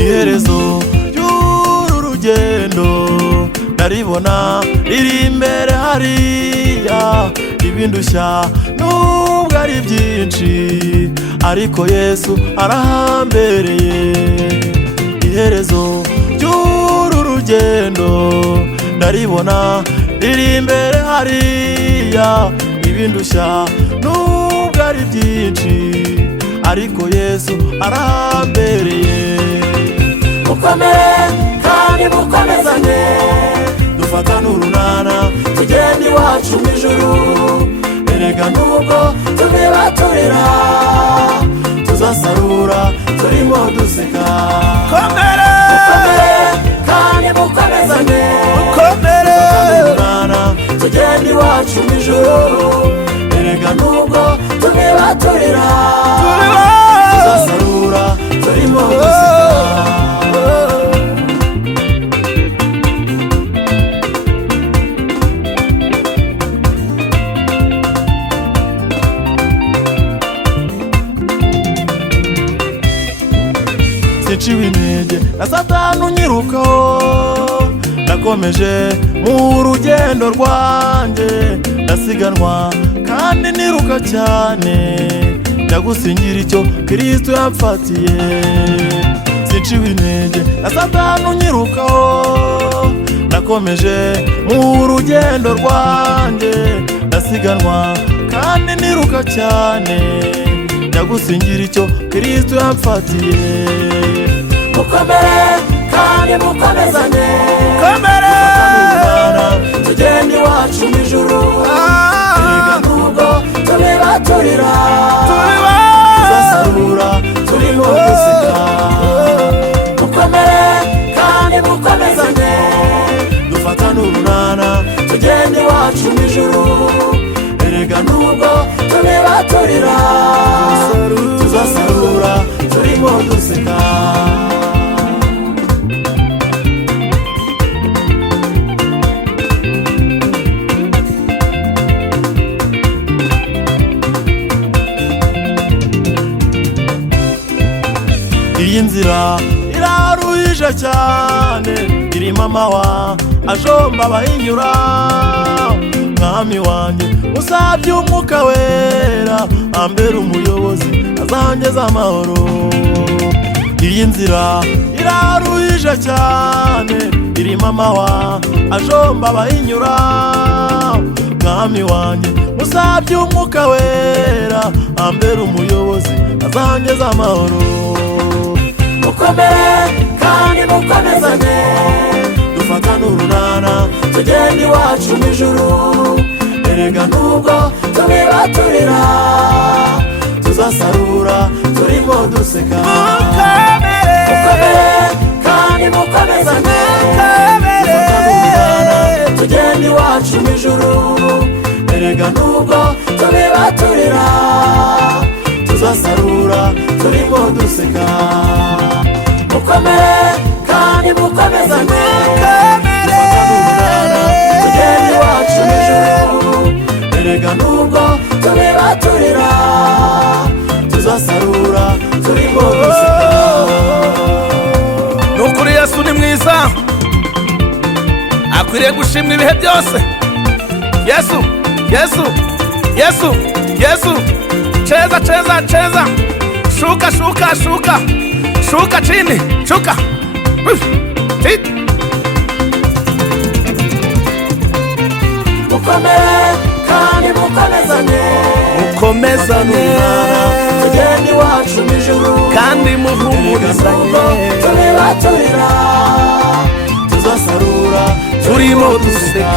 iherezo ry'uru rugendo ndaribona riri imbere hariya, ibindushya nubwo ari byinshi ariko Yesu arahambereye. Iherezo ry'uru rugendo ndaribona riri imbere hariya, ibindushya nubwo ari byinshi ariko Yesu arahambereye. Mukomere kandi mukomezanye, dufatane urunana tugende iwacu mu ijuru. Erega nubwo tubibaturira tuzasarura turimo duseka. Mukomere kandi mukomezanye, mukomere urunana tugende iwacu mu ijuru. Erega nubwo tubibaturira tuzasarura turimo duseka. Ciwe intege na Satani unyirukaho, nakomeje mu rugendo rwanjye ndasiganwa kandi niruka cyane, ndagusingira icyo Kristo yapfatiye. Ciwe intege na Satani unyirukaho, nakomeje mu rugendo rwanjye ndasiganwa kandi niruka cyane, ndagusingira icyo Kristo yapfatiye. Mukomere kandi mukomezanye, mukomere tugende iwacu mu ijuru. Erega nubwo tubibaturira tuzasarura turimo duseka. Mukomere kandi mukomezanye, dufatane urunana tugende iwacu mu ijuru. Erega nubwo tubibaturira tuzasarura turimo duseka. Iyi nzira iraruhije cyane, irimo amahwa ajomba abayinyura. Mwami wanjye musabye umwuka wera ambere umuyobozi azangeza amahoro. Iyi nzira iraruhije cyane, irimo amahwa ajomba abayinyura. Mwami wanjye musabye umwuka wera ambere umuyobozi azangeza amahoro. Mukomere kandi mukomezanye, dufatane urunana tugende iwacu mu ijuru. Erega nubwo tubibaturira tuzasarura turimo duseka. Mukomere kandi mukomezanye, dufatane urunana tugende iwacu mu ijuru. Erega nubwo tubibaturira tuzasarura turimo duseka. Mukomere kandi mukomezanye, dufatane urunana tugende iwacu mu ijuru. Erega nubwo tubibaturira tuzasarura turimo duseka. Nukuri Yesu ni mwiza, akwiriye gushimwa ibihe byose. Yesu Yesu Yesu Yesu, cheza cheza cheza, shuka shuka shuka shuka chini, shuka hit. Mukomere kandi mukomezanye, mukomezanye tugende iwacu mu ijuru. kandi muhumurizanye, tubibaturira tuzasarura turimo duseka.